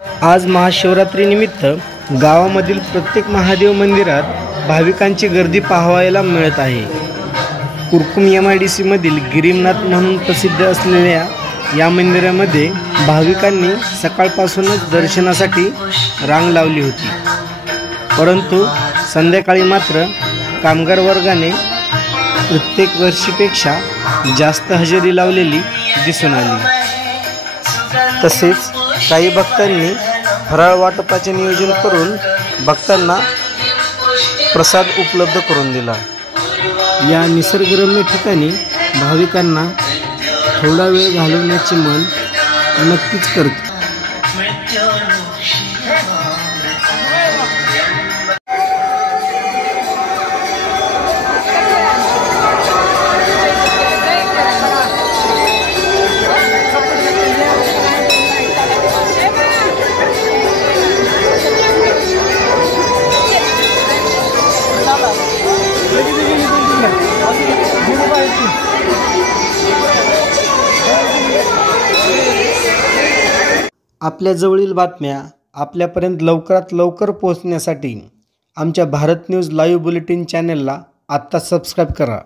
आज महाशिवरात्रीनिमित्त गावामधील प्रत्येक महादेव मंदिरात भाविकांची गर्दी पाहायला मिळत आहे। कुरकुम MIDC मधील गिरीनाथ म्हणून प्रसिद्ध असलेल्या या मंदिरामध्ये भाविकांनी सकाळपासूनच दर्शनासाठी रांग लावली होती, परंतु संध्याकाळी मात्र कामगार वर्गाने प्रत्येक वर्षीपेक्षा जास्त हजेरी लावलेली दिसून आली। तसेच काही भक्तांनी फराळ वाटपाचे नियोजन करून भक्तांना प्रसाद उपलब्ध करून दिला। या निसर्गरम्य ठिकाणी भाविकांना थोडा वेळ घालवण्याचे मन नक्कीच करते। आपल्या जवळील बातम्या आपल्यापर्यंत लवकरात लवकर पोहोचण्यासाठी आमच्या भारत न्यूज लाईव्ह बुलेटिन चॅनलला आत्ता सबस्क्राइब करा।